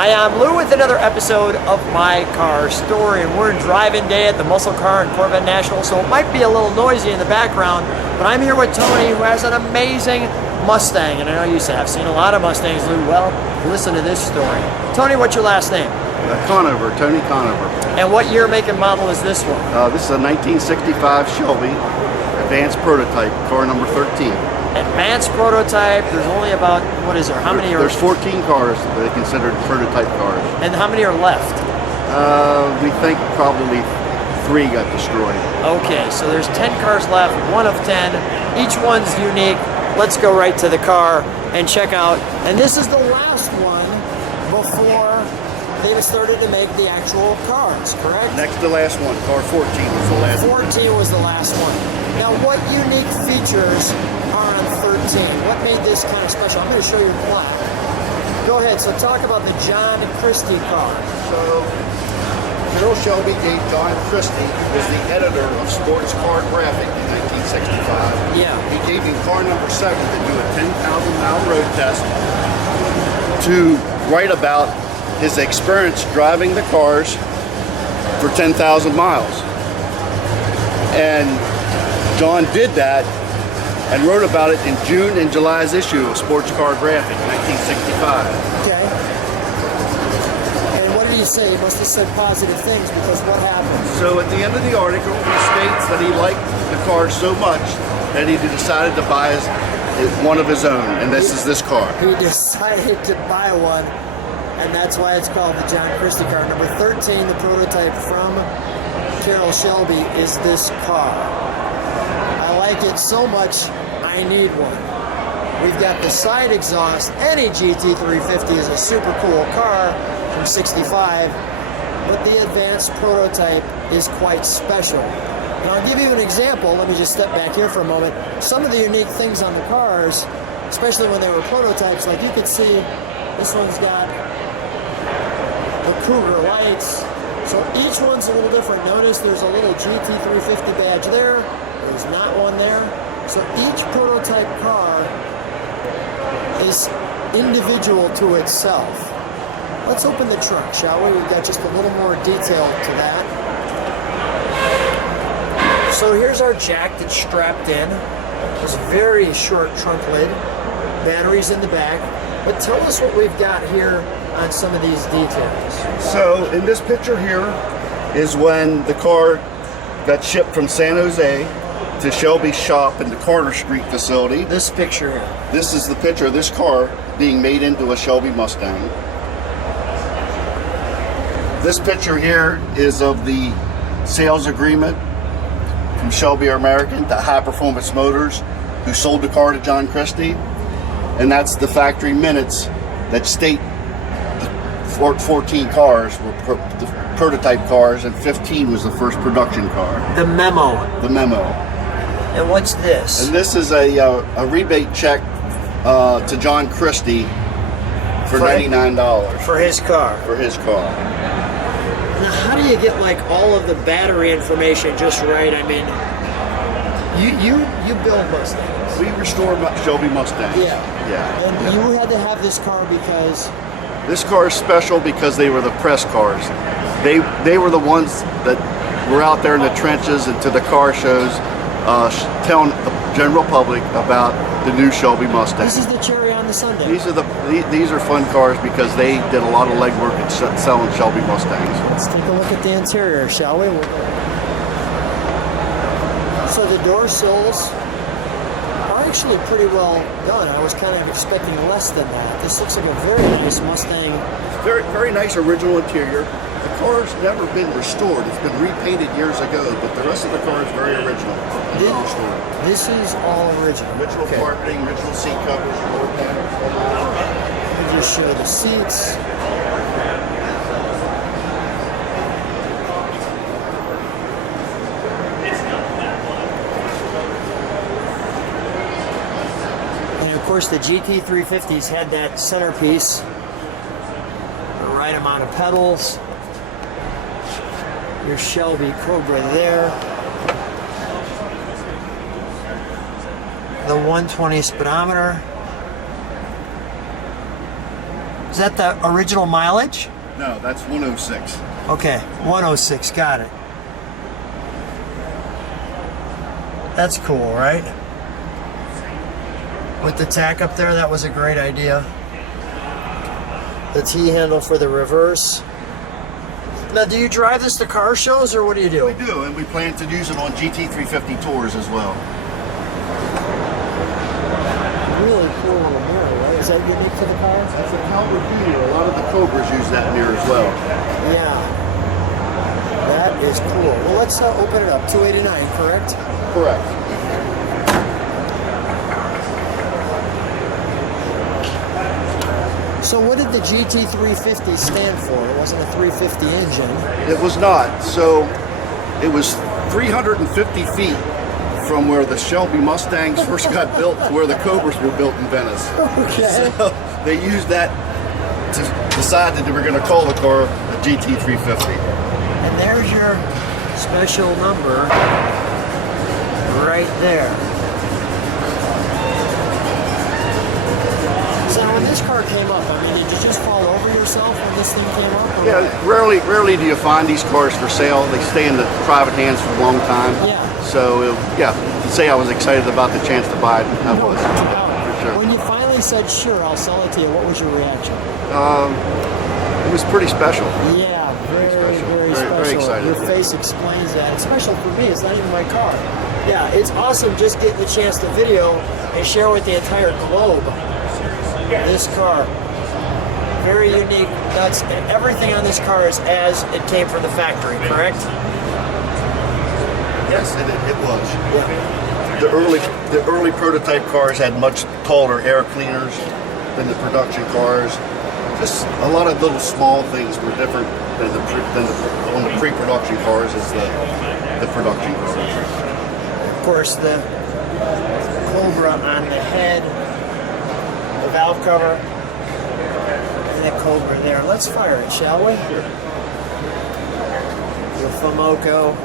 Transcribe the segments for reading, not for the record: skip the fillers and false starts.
Hi, I'm Lou with another episode of My Car Story, and we're driving day at the Muscle Car and Corvette National, so it might be a little noisy in the background, but I'm here with Tony, who has an amazing Mustang, and I know you say, I've seen a lot of Mustangs, Lou. Well, listen to this story. Tony, what's your last name? Conover, Tony Conover. And what year, make, and model is this one? This is a 1965 Shelby Advanced Prototype, car number 13. Advanced prototype, there's only about, what is there, how many are? There's 14 cars that they considered prototype cars. And how many are left? We think probably 3 got destroyed. Okay, so there's 10 cars left, 1 of 10. Each one's unique. Let's go right to the car and check out. And this is the last one before they started to make the actual cars, correct? Next to last one, car 14 was the last one. 14 was the last one. Now, what unique features are on 13? What made this kind of special? I'm going to show you why. Go ahead. So talk about the John Christie car. So, General Shelby gave John Christie, who was the editor of Sports Car Graphic in 1965. Yeah. He gave him car number 7 to do a 10,000-mile road test to write about his experience driving the cars for 10,000 miles. And John did that and wrote about it in June and July's issue of Sports Car Graphic, 1965. Okay. And what did he say? He must have said positive things, because what happened? So at the end of the article, he states that he liked the car so much that he decided to buy one of his own, and this is this car. He decided to buy one, and that's why it's called the John Christie car. Number 13, the prototype from Carroll Shelby, is this car. I like it so much, I need one. We've got the side exhaust. Any GT350 is a super cool car from 65, but the advanced prototype is quite special. And I'll give you an example. Let me just step back here for a moment. Some of the unique things on the cars, especially when they were prototypes, like you can see, this one's got the Cougar lights. So each one's a little different. Notice there's a little GT350 badge there. There's not one there. So each prototype car is individual to itself. Let's open the trunk, shall we? We've got just a little more detail to that. So here's our jack that's strapped in. This very short trunk lid. Batteries in the back. But tell us what we've got here on some of these details. So in this picture here is when the car got shipped from San Jose to Shelby's shop in the Carter Street facility. This picture here. This is the picture of this car being made into a Shelby Mustang. This picture here is of the sales agreement from Shelby American to High Performance Motors, who sold the car to John Christie. And that's the factory minutes that state the 14 cars were the prototype cars, and 15 was the first production car. The memo. The memo. And what's this? And this is a rebate check to John Christie for $99. For his car. For his car. Now, how do you get like all of the battery information just right? I mean, you build Mustangs. We restore Shelby Mustangs. Yeah. And you had to have this car because? This car is special because they were the press cars. They were the ones that were out there in the trenches and to the car shows, telling the general public about the new Shelby Mustang. This is the cherry on the sundae. These are fun cars because they did a lot of legwork at selling Shelby Mustangs. Let's take a look at the interior, shall we? So the door sills are actually pretty well done. I was kind of expecting less than that. This looks like a very nice Mustang. Very, very nice original interior. The car's never been restored. It's been repainted years ago, but the rest of the car is very original. Restored. This is all original. Original carpeting, original seat covers, floor panels. I'll just show the seats. And of course the GT350s had that centerpiece, the right amount of pedals. Your Shelby Cobra there. The 120 speedometer. Is that the original mileage? No, that's 106. Okay, 106, got it. That's cool, right? With the tack up there, that was a great idea. The T-handle for the reverse. Now, do you drive this to car shows, or what do you do? We do, and we plan to use it on GT350 tours as well. Really cool little mirror, right? Is that unique to the car? That's a Calvert Junior. A lot of the Cobras use that mirror as well. Yeah. That is cool. Well, let's open it up. 289, correct? Correct. So what did the GT350 stand for? It wasn't a 350 engine. It was not. So it was 350 feet from where the Shelby Mustangs first got built to where the Cobras were built in Venice. Okay. So they used that to decide that they were going to call the car a GT350. And there's your special number right there. So when this car came up, I mean, did you just fall over yourself when this thing came up? Or Yeah, rarely do you find these cars for sale. They stay in the private hands for a long time. Yeah. So yeah, to say I was excited about the chance to buy it, I was, for sure. When you finally said, sure, I'll sell it to you, what was your reaction? It was pretty special. Yeah, very special. very special. Very excited. Your face explains that. It's special for me. It's not even my car. Yeah, it's awesome just getting the chance to video and share with the entire globe this car. Very unique. That's everything on this car is as it came from the factory, correct? Yes, it was. Yeah. The early prototype cars had much taller air cleaners than the production cars. Just a lot of little small things were different than on the pre-production cars as the production cars. Of course, the Cobra on the head, the valve cover, and the Cobra there. Let's fire it, shall we? The Fomoco.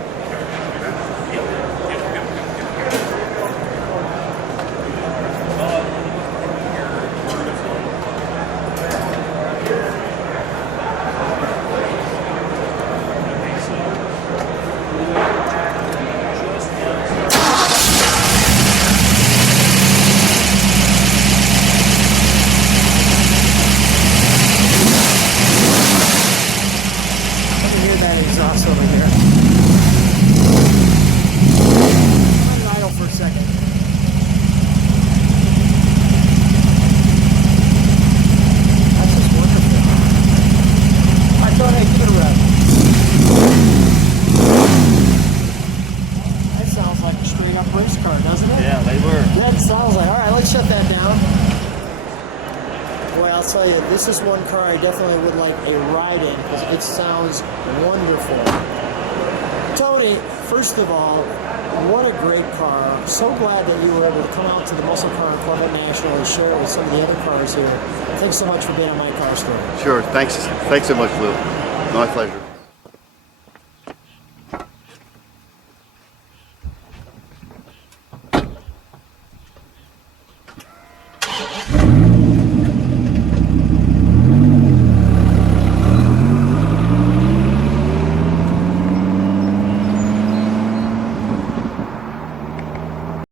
Exhaust over here. Let it idle for a second. That's just wonderful. I thought I'd give it a rev. That sounds like a straight up race car, doesn't it? Yeah, they were. That sounds like, alright, let's shut that down. Boy, I'll tell you, this is one car I definitely would like a ride in because it sounds wonderful. Tony, first of all, what a great car. I'm so glad that you were able to come out to the Muscle Car and Corvette National and share it with some of the other cars here. Thanks so much for being on my car story. Sure. Thanks so much, Lou. My pleasure.